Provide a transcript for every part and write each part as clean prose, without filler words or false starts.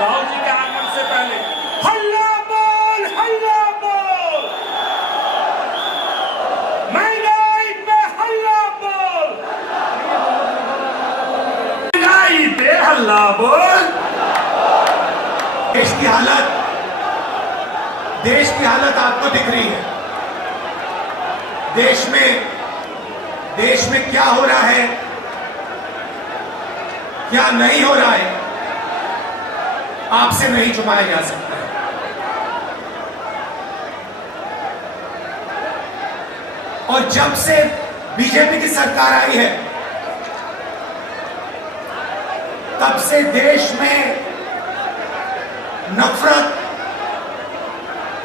राहुल जी के आगमन से पहले हल्ला बोल, हल्ला बोल, महंगाई पे हल्ला बोल, महंगाई पे हल्ला बोल। देश की हालत आपको दिख रही है। देश में क्या हो रहा है, क्या नहीं हो रहा है, आपसे नहीं छुपाया जा सकता है। और जब से बीजेपी की सरकार आई है, तब से देश में नफरत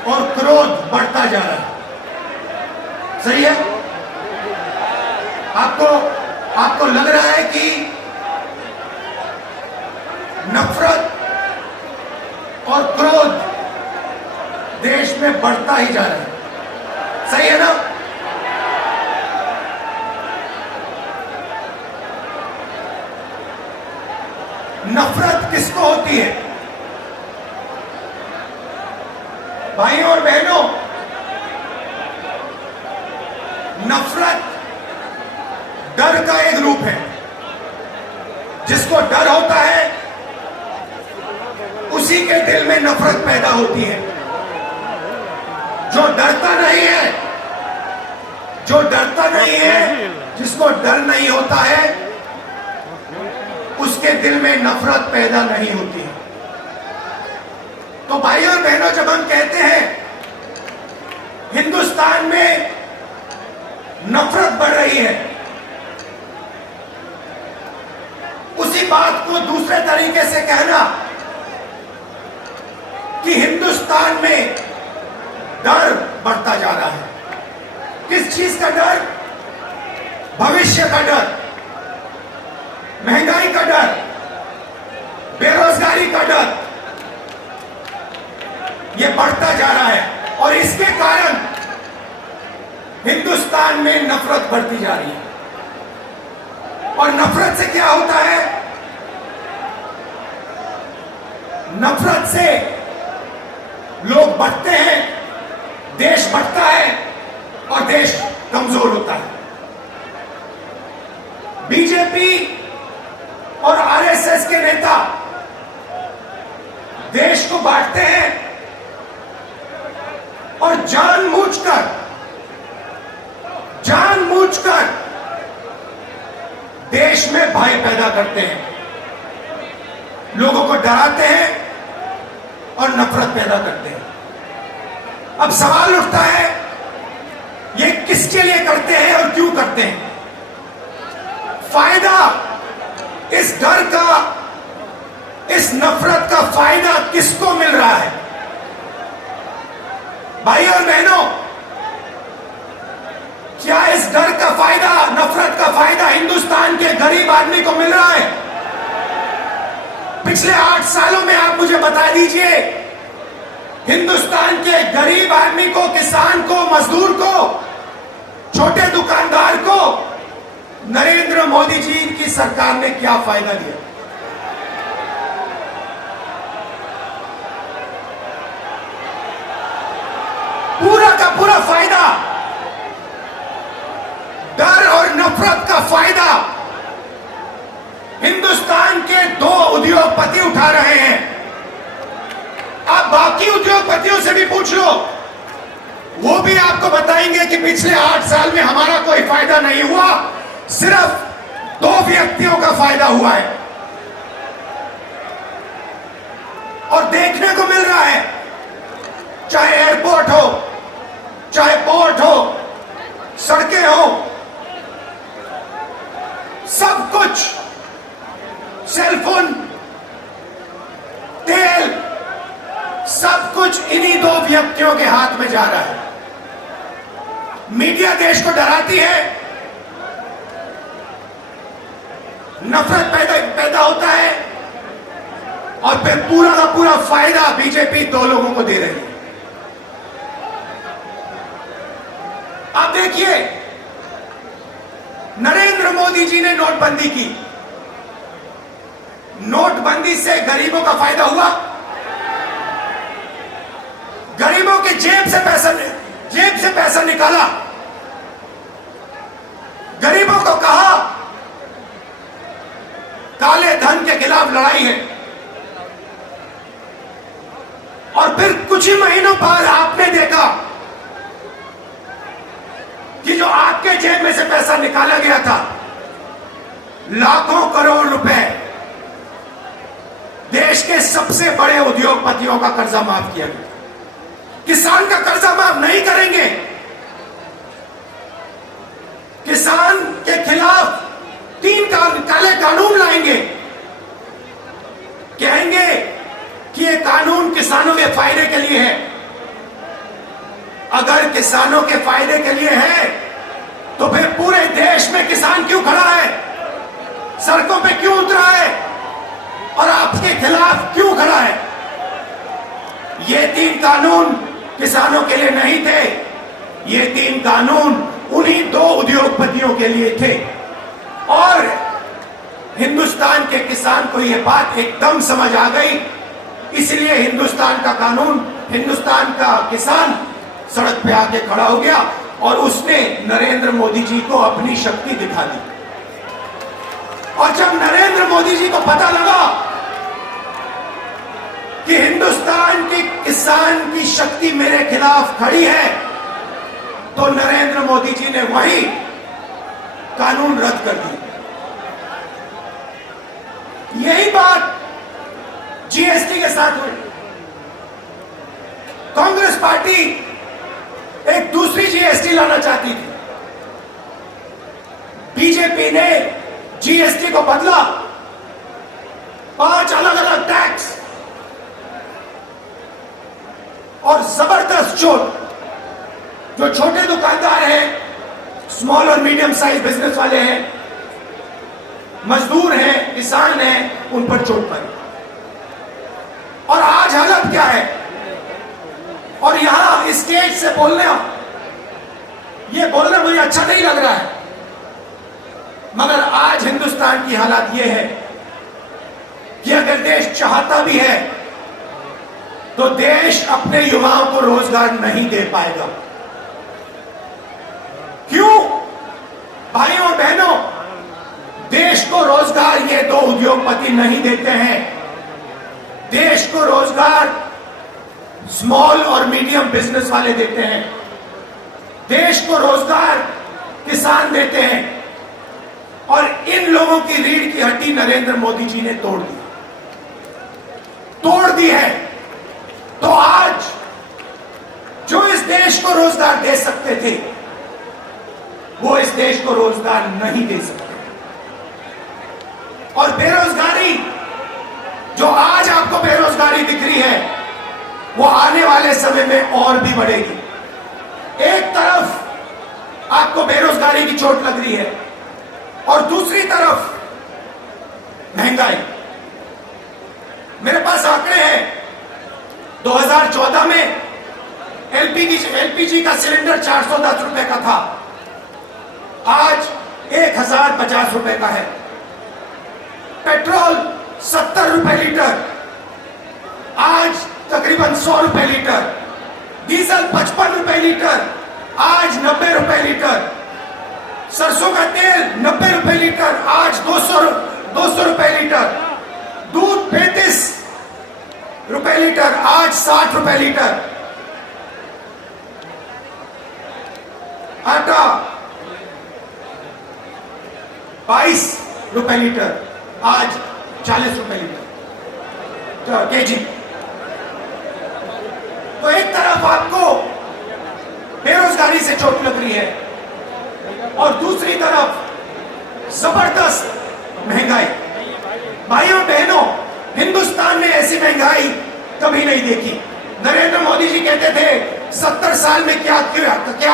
और क्रोध बढ़ता जा रहा है। सही है? आपको लग रहा है कि नफरत और क्रोध देश में बढ़ता ही जा रहा है। सही है ना? नफरत किसको होती है? भाइयों और बहनों, नफरत डर का एक रूप है। जिसको डर होता है उसी के दिल में नफरत पैदा होती है। जो डरता नहीं है, जिसको डर नहीं होता है, उसके दिल में नफरत पैदा नहीं होती है। तो भाइयों और बहनों, जब हम कहते हैं हिंदुस्तान में नफरत बढ़ रही है, उसी बात को दूसरे तरीके से कहना कि हिंदुस्तान में डर बढ़ता जा रहा है। किस चीज का डर? भविष्य का डर, महंगाई का डर, बेरोजगारी का डर, यह बढ़ता जा रहा है। और इसके कारण हिंदुस्तान में नफरत बढ़ती जा रही है। और नफरत से क्या होता है? नफरत से लोग बढ़ते हैं, देश बढ़ता है और देश कमजोर होता है। बीजेपी और आरएसएस के नेता देश को बांटते हैं और जानबूझकर देश में भय पैदा करते हैं, लोगों को डराते हैं और नफरत पैदा करते हैं। अब सवाल उठता है, ये किसके लिए करते हैं और क्यों करते हैं? फायदा इस डर का, इस नफरत का फायदा किसको मिल रहा है? भाई और बहनों, क्या इस डर का फायदा, नफरत का फायदा हिंदुस्तान के गरीब आदमी को मिल रहा है? पिछले 8 सालों में आप मुझे बता दीजिए, हिंदुस्तान के गरीब आदमी को, किसान को, मजदूर को, छोटे दुकानदार को नरेंद्र मोदी जी की सरकार ने क्या फायदा दिया? पूरा का पूरा फायदा, डर और नफरत का फायदा हिंदुस्तान के 2 उद्योगपति उठा रहे हैं। आप बाकी उद्योगपतियों से भी पूछ लो, वो भी आपको बताएंगे कि पिछले 8 साल में हमारा कोई फायदा नहीं हुआ, सिर्फ 2 व्यक्तियों का फायदा हुआ है। और देखने को मिल रहा है, चाहे एयरपोर्ट हो, चाहे पोर्ट हो, सड़कें हो, सब कुछ, सेलफोन, तेल, सब कुछ इन्हीं 2 व्यक्तियों के हाथ में जा रहा है। मीडिया देश को डराती है, नफरत पैदा होता है, और फिर पूरा का पूरा फायदा बीजेपी 2 लोगों को दे रही है। आप देखिए, नरेंद्र मोदी जी ने नोटबंदी की। नोटबंदी से गरीबों का फायदा हुआ? गरीबों की जेब से पैसा निकाला, गरीबों को कहा काले धन के खिलाफ लड़ाई है, और फिर कुछ ही महीनों बाद आपने देखा कि जो आपके जेब में से पैसा निकाला गया था, लाखों करोड़ रुपए देश के सबसे बड़े उद्योगपतियों का कर्जा माफ किया गया। किसान का कर्जा माफ नहीं करेंगे, किसान के खिलाफ 3 काले कानून लाएंगे, कहेंगे कि ये कानून किसानों के फायदे के लिए है। अगर किसानों के फायदे के लिए है तो फिर पूरे देश में किसान क्यों खड़ा है, सड़कों पे क्यों उतरा है और आपके खिलाफ क्यों खड़ा है? ये 3 कानून किसानों के लिए नहीं थे, ये 3 कानून उन्हीं 2 उद्योगपतियों के लिए थे। और हिंदुस्तान के किसान को यह बात एकदम समझ आ गई, इसलिए हिंदुस्तान का कानून, हिंदुस्तान का किसान सड़क पे आके खड़ा हो गया और उसने नरेंद्र मोदी जी को अपनी शक्ति दिखा दी। और जब नरेंद्र मोदी जी को पता लगा कि हिंदुस्तान के किसान की शक्ति मेरे खिलाफ खड़ी है, तो नरेंद्र मोदी जी ने वही कानून रद्द कर दिया। यही बात जीएसटी के साथ हुई। कांग्रेस पार्टी एक दूसरी जीएसटी लाना चाहती थी, बीजेपी ने जीएसटी को बदला, 5 अलग अलग टैक्स और जबरदस्त चोट। जो छोटे दुकानदार हैं, स्मॉल और मीडियम साइज बिजनेस वाले हैं, मजदूर हैं, किसान हैं, उन पर चोट पड़ी। और आज हालत क्या है? और यहां स्टेज से बोलना मुझे अच्छा नहीं लग रहा है, मगर आज हिंदुस्तान की हालत यह है कि अगर देश चाहता भी है तो देश अपने युवाओं को रोजगार नहीं दे पाएगा। क्यों? भाइयों और बहनों, देश को रोजगार ये 2 उद्योगपति नहीं देते हैं, देश को रोजगार स्मॉल और मीडियम बिजनेस वाले देते हैं, देश को रोजगार किसान देते हैं। और इन लोगों की रीढ़ की हड्डी नरेंद्र मोदी जी ने तोड़ दी है। तो आज जो इस देश को रोजगार दे सकते थे, वो इस देश को रोजगार नहीं दे सकते। और बेरोजगारी, जो आज आपको बेरोजगारी दिख रही है, वो आने वाले समय में और भी बढ़ेगी। एक तरफ आपको बेरोजगारी की चोट लग रही है और दूसरी तरफ महंगाई। मेरे पास आंकड़े हैं, 2014 में एलपीजी का सिलेंडर 410 रुपए का था, आज 1050 रुपए का है। पेट्रोल 70 रुपए लीटर, आज तकरीबन 100 रुपए लीटर। डीजल 55 रुपए लीटर, आज 90 रुपए लीटर। सरसों का तेल 90 रुपए लीटर, आज 200 रुपए लीटर। दूध 35 रुपए लीटर, आज 60 रुपए लीटर। आटा 22 रुपए लीटर, आज 40 रुपए लीटर केजी। तो एक तरफ आपको बेरोजगारी से चोट लग रही है और दूसरी तरफ जबरदस्त महंगाई। भाइयों बहनों, हिंदुस्तान ने ऐसी महंगाई कभी नहीं देखी। नरेंद्र मोदी जी कहते थे 70 साल में क्या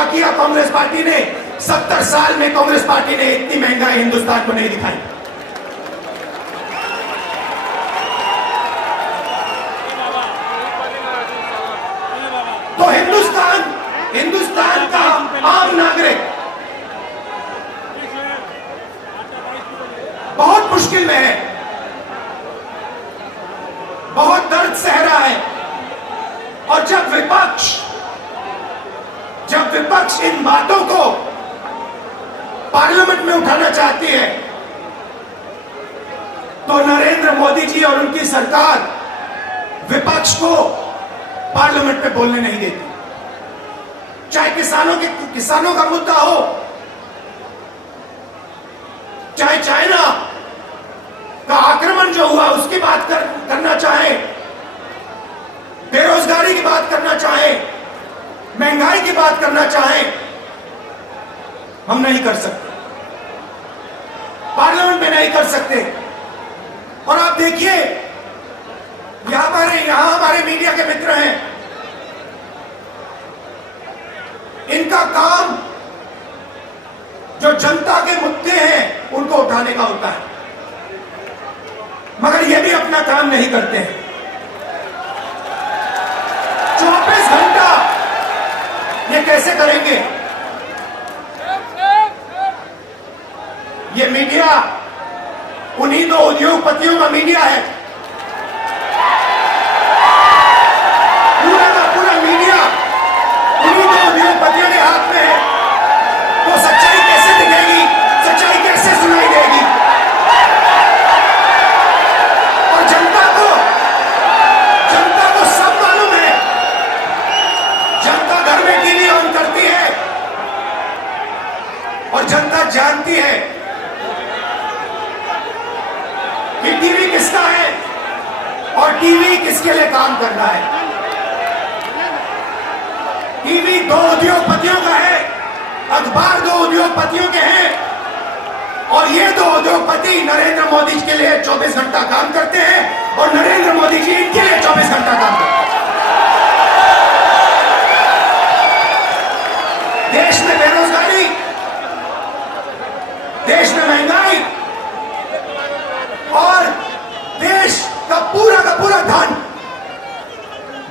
किया कांग्रेस पार्टी ने। 70 साल में कांग्रेस पार्टी ने इतनी महंगाई हिंदुस्तान को नहीं दिखाई। तो हिंदुस्तान का आम नागरिक बहुत मुश्किल में है। और जब विपक्ष इन बातों को पार्लियामेंट में उठाना चाहती है तो नरेंद्र मोदी जी और उनकी सरकार विपक्ष को पार्लियामेंट में बोलने नहीं देती। चाहे किसानों का मुद्दा हो, चाहे चाइना का आक्रमण जो हुआ उसकी बात करना चाहे, बेरोजगारी की बात करना चाहे, महंगाई की बात करना चाहे, हम नहीं कर सकते, पार्लियामेंट में नहीं कर सकते। और आप देखिए यहां हमारे मीडिया के मित्र हैं, इनका काम जो जनता के मुद्दे हैं उनको उठाने का होता है, मगर ये भी अपना काम नहीं करते हैं। 24 घंटा ये कैसे करेंगे? ये मीडिया उन्हीं दो उद्योगपतियों का मीडिया है, पूरा का पूरा मीडिया उन्हीं दो उद्योगपतियों के हाथ में है। तो सच्चाई कैसे दिखेगी, सच्चाई कैसे सुनाई देगी? और जनता को सब मालूम है। जनता घर में टीवी ऑन करती है और जनता जानती है कि टीवी किसका है और टीवी किसके लिए काम कर रहा है। टीवी दो उद्योगपतियों का है, अखबार दो उद्योगपतियों के हैं, और ये दो उद्योगपति नरेंद्र मोदी के लिए 24 घंटा काम करते हैं और नरेंद्र मोदी जी इनके लिए 24 घंटा काम करते हैं। देश में बेरोजगारी, देश में महंगाई और देश का पूरा धन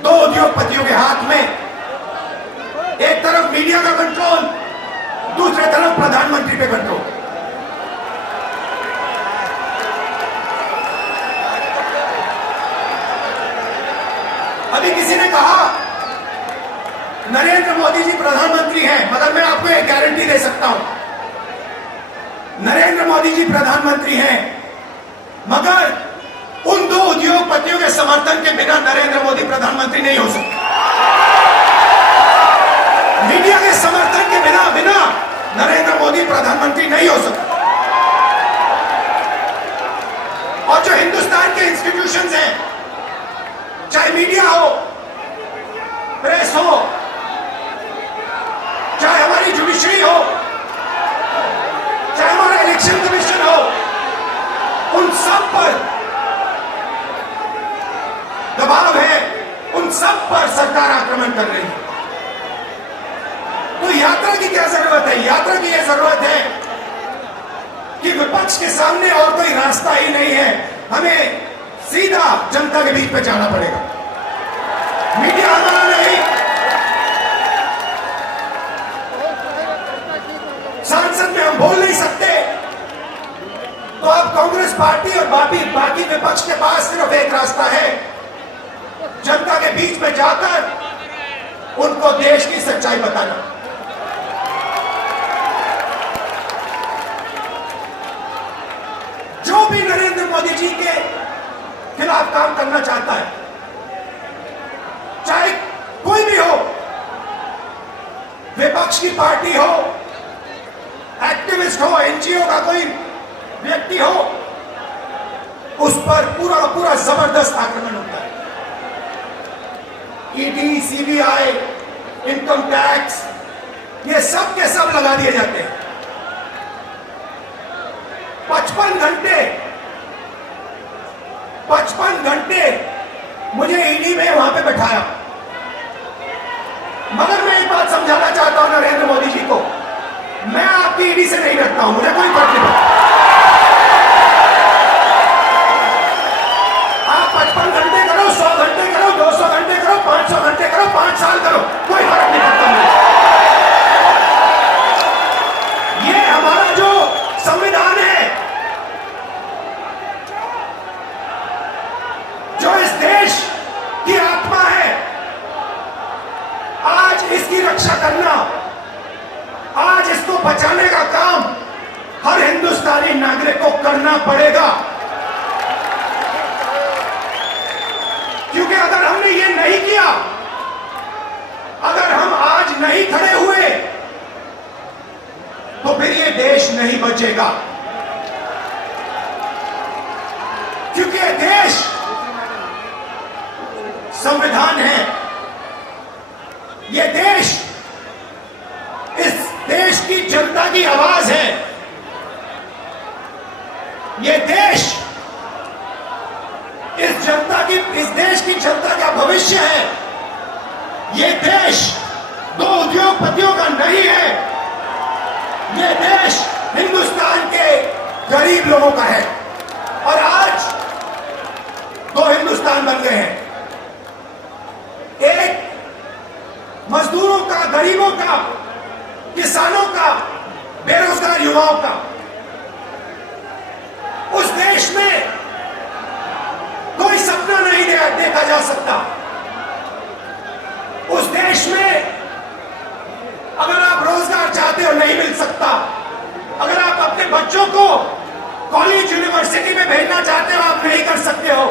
दो उद्योगपतियों के हाथ में। एक तरफ मीडिया का कंट्रोल, दूसरे तरफ प्रधानमंत्री पे कंट्रोल। अभी किसी ने कहा नरेंद्र मोदी जी प्रधानमंत्री हैं, मगर मैं आपको एक गारंटी दे सकता हूं, नरेंद्र मोदी जी प्रधानमंत्री हैं, मगर उन दो उद्योगपतियों के समर्थन के बिना नरेंद्र मोदी प्रधानमंत्री नहीं हो सकते। मीडिया के समर्थन के बिना नरेंद्र मोदी प्रधानमंत्री नहीं हो सकते। और जो हिंदुस्तान के इंस्टीट्यूशंस हैं, चाहे मीडिया हो, प्रेस हो, चाहे हमारी जुडिशरी हो, चाहे हमारा इलेक्शन कमीशन हो, उन सब पर दबाव है, उन सब पर सरकार आक्रमण कर रही है। तो यात्रा की क्या जरूरत है? यात्रा की यह जरूरत है कि विपक्ष के सामने और कोई रास्ता ही नहीं है, हमें सीधा जनता के बीच में जाना पड़ेगा। मीडिया हमारा नहीं, संसद में हम बोल नहीं सकते, तो अब कांग्रेस पार्टी और बाकी विपक्ष के पास सिर्फ एक रास्ता है, जनता के बीच में जाकर उनको देश की सच्चाई बताना। जो भी नरेंद्र मोदी जी के खिलाफ काम करना चाहता है, चाहे कोई भी हो, विपक्ष की पार्टी हो, एक्टिविस्ट हो, एनजीओ का कोई व्यक्ति हो, उस पर पूरा जबरदस्त आक्रमण होता है। ईडी, सीबीआई, इनकम टैक्स, ये सब के सब लगा दिए जाते हैं। 55 घंटे मुझे ईडी में वहां पे बैठाया, मगर मैं एक बात समझाना चाहता हूं नरेंद्र मोदी जी को, मैं आपकी ईडी से नहीं डरता हूं, मुझे कोई फर्क नहीं पड़ता। आप 55 घंटे करो, 100 घंटे करो, 200 घंटे करो, 500 घंटे करो, 5 साल करो, कोई फर्क नहीं पड़ता मुझे। ये हमारा जो संविधान है, जो इस देश की आत्मा है, रक्षा करना, आज इसको बचाने का काम हर हिंदुस्तानी नागरिक को करना पड़ेगा। क्योंकि अगर हमने ये नहीं किया, अगर हम आज नहीं खड़े हुए, तो फिर ये देश नहीं बचेगा। क्योंकि ये देश संविधान है, ये देश इस देश की जनता की आवाज है, ये देश इस देश की जनता का भविष्य है। ये देश दो उद्योगपतियों का नहीं है, ये देश हिंदुस्तान के गरीब लोगों का है। और आज दो हिंदुस्तान बन गए हैं, एक मजदूरों का, गरीबों का, किसानों का, बेरोजगार युवाओं का। उस देश में कोई सपना नहीं देखा जा सकता। उस देश में अगर आप रोजगार चाहते हो नहीं मिल सकता। अगर आप अपने बच्चों को कॉलेज यूनिवर्सिटी में भेजना चाहते हो आप नहीं कर सकते हो।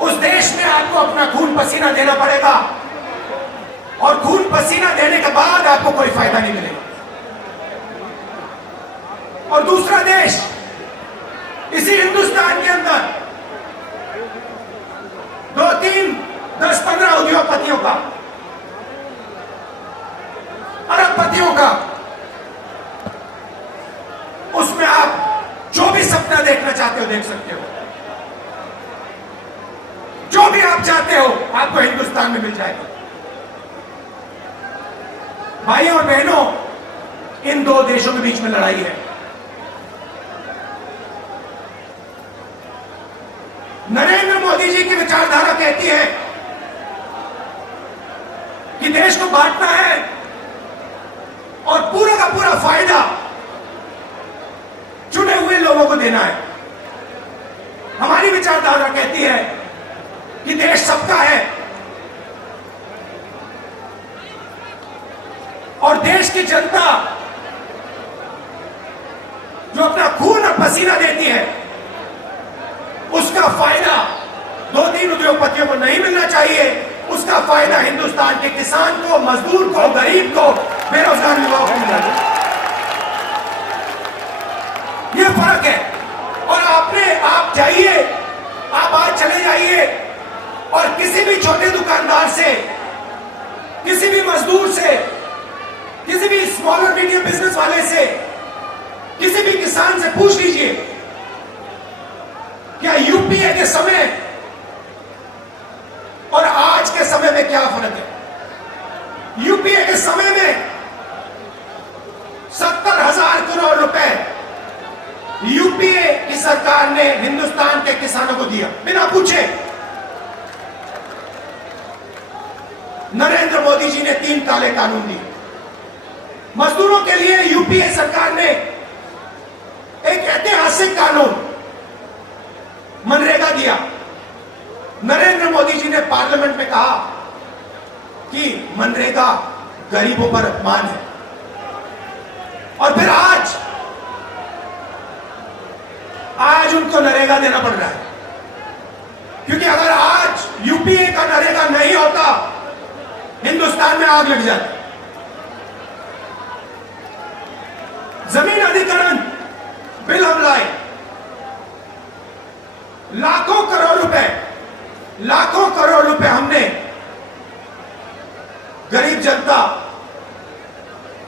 उस देश में आपको अपना खून पसीना देना पड़ेगा और खून पसीना देने के बाद आपको कोई फायदा नहीं मिलेगा। और दूसरा देश इसी हिंदुस्तान के अंदर 2, 3, 10, 15 उद्योगपतियों का, अरबपतियों का, उसमें आप जो भी सपना देखना चाहते हो देख सकते हो। जो भी आप चाहते हो आपको हिंदुस्तान में मिल जाएगा। भाइयों और बहनों, इन दो देशों के बीच में लड़ाई है। नरेंद्र मोदी जी की विचारधारा कहती है कि देश को बांटना है और पूरा का पूरा फायदा चुने हुए लोगों को देना है। हमारी विचारधारा कहती है कि देश सबका है और देश की जनता जो अपना खून और पसीना देती है उसका फायदा 2-3 उद्योगपतियों को नहीं मिलना चाहिए। उसका फायदा हिंदुस्तान के किसान को, मजदूर को, गरीब को, बेरोजगार युवाओं को मिलना चाहिए। ये फर्क है। और आप जाइए, आप आज चले जाइए और किसी भी छोटे दुकानदार से, किसी भी मजदूर से, किसी भी स्मॉल और मीडियम बिजनेस वाले से, किसी भी किसान से पूछ लीजिए क्या यूपीए के समय और आज के समय में क्या फर्क है। यूपीए के समय में 70,000 करोड़ रुपए यूपीए की सरकार ने हिंदुस्तान के किसानों को दिया बिना पूछे। नरेंद्र मोदी जी ने 3 काले कानून दिए। मजदूरों के लिए यूपीए सरकार ने एक ऐतिहासिक कानून मनरेगा दिया। नरेंद्र मोदी जी ने पार्लियामेंट में कहा कि मनरेगा गरीबों पर अपमान है। और फिर आज उनको नरेगा देना पड़ रहा है, क्योंकि अगर आज यूपीए का नरेगा नहीं होता हिंदुस्तान में आग लग जाती। जमीन अधिग्रहण बिल हम लाए, लाखों करोड़ रुपए हमने गरीब जनता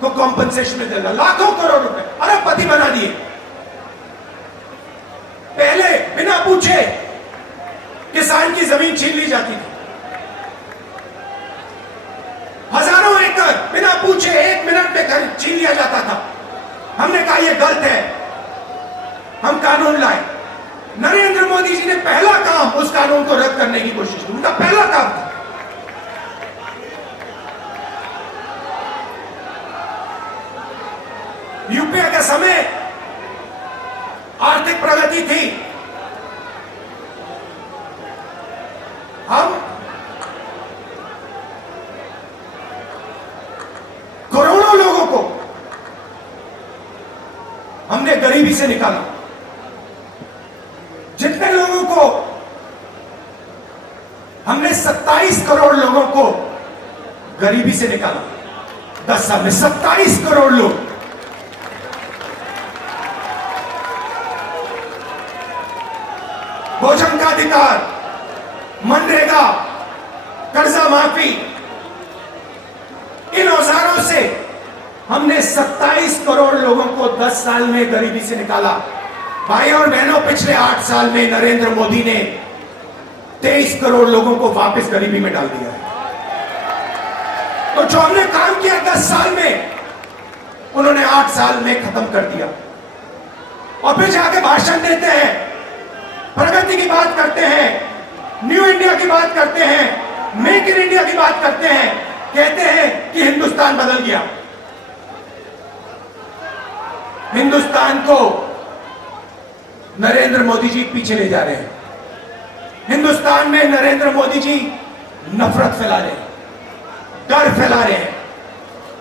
को कॉम्पनसेशन में दिला। लाखों करोड़ रुपए अरबपति बना दिए। पहले बिना पूछे किसान की जमीन छीन ली जाती थी। हजारों एकड़ बिना पूछे 1 मिनट में छीन लिया जाता था। हमने कहा यह गलत है, हम कानून लाए। नरेंद्र मोदी जी ने पहला काम उस कानून को रद्द करने की कोशिश की। उनका पहला काम था। यूपीए के समय आर्थिक प्रगति थी। हम गरीबी से निकाला, जितने लोगों को हमने 27 करोड़ लोगों को गरीबी से निकाला 10 साल में, 27 करोड़ लोग। भोजन का अधिकार, मनरेगा, कर्जा माफी, इन औजारों से हमने 27 करोड़ लोगों को 10 साल में गरीबी से निकाला। भाई और बहनों, पिछले 8 साल में नरेंद्र मोदी ने 23 करोड़ लोगों को वापस गरीबी में डाल दिया है। तो जो हमने काम किया 10 साल में, उन्होंने 8 साल में खत्म कर दिया। और फिर जाके भाषण देते हैं, प्रगति की बात करते हैं, न्यू इंडिया की बात करते हैं, मेक इन इंडिया की बात करते हैं, कहते हैं कि हिंदुस्तान बदल गया। हिंदुस्तान को नरेंद्र मोदी जी पीछे ले जा रहे हैं। हिंदुस्तान में नरेंद्र मोदी जी नफरत फैला रहे हैं, डर फैला रहे हैं,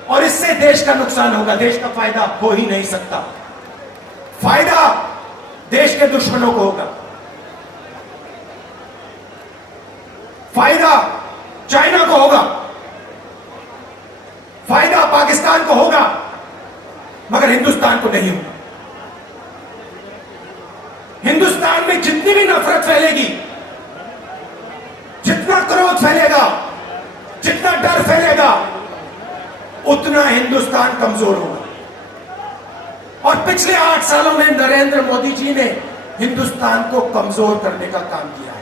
और इससे देश का नुकसान होगा। देश का फायदा हो ही नहीं सकता। फायदा देश के दुश्मनों को होगा, फायदा चाइना को होगा, फायदा पाकिस्तान को होगा, मगर हिंदुस्तान को नहीं होगा। हिंदुस्तान में जितनी भी नफरत फैलेगी, जितना क्रोध फैलेगा, जितना डर फैलेगा, उतना हिंदुस्तान कमजोर होगा। और पिछले 8 सालों में नरेंद्र मोदी जी ने हिंदुस्तान को कमजोर करने का काम किया है।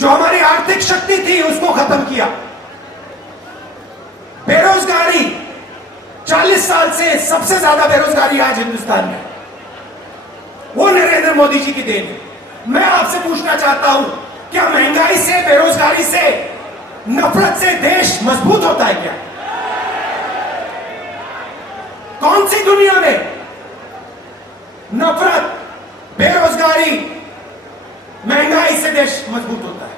जो हमारी आर्थिक शक्ति थी उसको खत्म किया। बेरोजगारी, 40 साल से सबसे ज्यादा बेरोजगारी आज हिंदुस्तान में, वो नरेंद्र मोदी जी की देन है। मैं आपसे पूछना चाहता हूं, क्या महंगाई से, बेरोजगारी से, नफरत से देश मजबूत होता है क्या? कौन सी दुनिया में नफरत, बेरोजगारी, महंगाई से देश मजबूत होता है?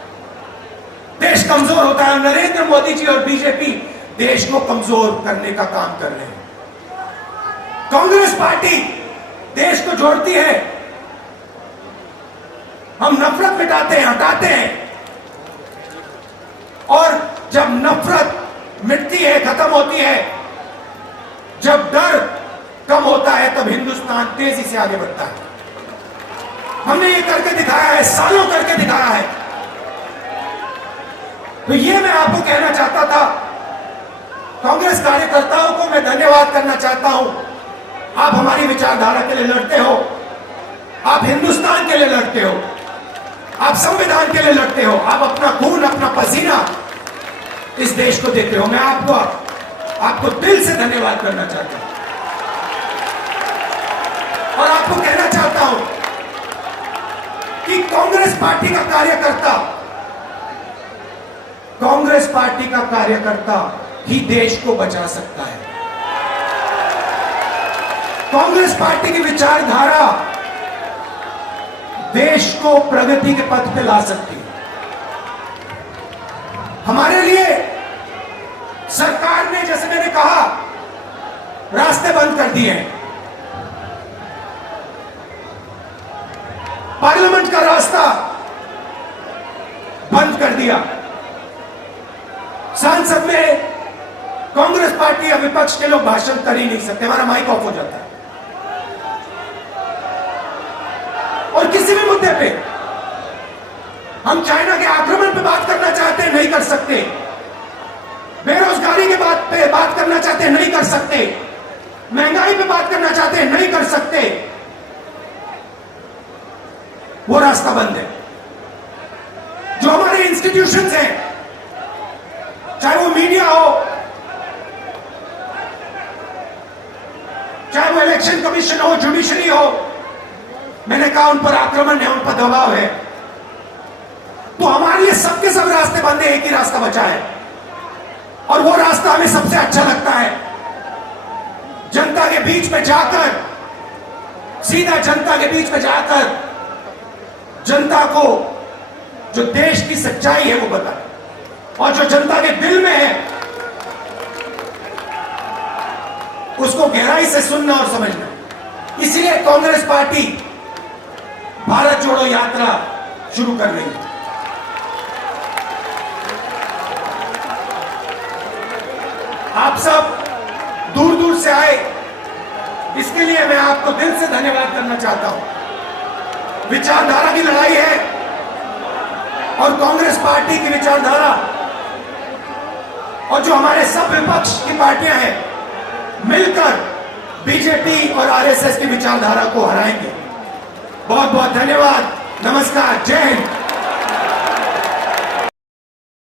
देश कमजोर होता है। नरेंद्र मोदी जी और बीजेपी देश को कमजोर करने का काम कर रहे हैं। कांग्रेस पार्टी देश को जोड़ती है। हम नफरत मिटाते हैं, हटाते हैं, और जब नफरत मिटती है, खत्म होती है, जब डर कम होता है, तब हिंदुस्तान तेजी से आगे बढ़ता है। हमने ये करके दिखाया है, सालों करके दिखाया है। तो ये मैं आपको कहना चाहता था। कांग्रेस कार्यकर्ताओं को मैं धन्यवाद करना चाहता हूं। आप हमारी विचारधारा के लिए लड़ते हो, आप हिंदुस्तान के लिए लड़ते हो, आप संविधान के लिए लड़ते हो, आप अपना खून, अपना पसीना इस देश को देते हो। मैं आपको दिल से धन्यवाद करना चाहता हूं, और आपको कहना चाहता हूं कि कांग्रेस पार्टी का कार्यकर्ता ही देश को बचा सकता है। कांग्रेस पार्टी की विचारधारा देश को प्रगति के पथ पे ला सकती है। हमारे लिए सरकार ने, जैसे मैंने कहा, रास्ते बंद कर दिए हैं। पार्लियामेंट का रास्ता बंद कर दिया। संसद में कांग्रेस पार्टी या विपक्ष के लोग भाषण कर ही नहीं सकते, हमारा माइक ऑफ हो जाता है। और किसी भी मुद्दे पे हम चाइना के आक्रमण पे बात करना चाहते हैं, नहीं कर सकते। बेरोजगारी के बात करना चाहते हैं, नहीं कर सकते। महंगाई पे बात करना चाहते हैं, नहीं कर सकते। वो रास्ता बंद है। जो हमारे इंस्टीट्यूशंस हैं, चाहे वो मीडिया हो, चाहे वो इलेक्शन कमीशन हो, जुडिशरी हो, मैंने कहा उन पर आक्रमण है, उन पर दबाव है। तो हमारे लिए सबके सब रास्ते बंद है, एक ही रास्ता बचा है, और वो रास्ता हमें सबसे अच्छा लगता है। जनता के बीच में जाकर, सीधा जनता के बीच में जाकर जनता को जो देश की सच्चाई है वो बताए, और जो जनता के दिल में है उसको गहराई से सुनना और समझना। इसलिए कांग्रेस पार्टी भारत जोड़ो यात्रा शुरू कर रही है। आप सब दूर दूर से आए, इसके लिए मैं आपको दिल से धन्यवाद करना चाहता हूं। विचारधारा की लड़ाई है और कांग्रेस पार्टी की विचारधारा और जो हमारे सब विपक्ष की पार्टियां हैं मिलकर बीजेपी और आरएसएस की विचारधारा को हराएंगे। बहुत बहुत धन्यवाद। नमस्कार। जय हिंद।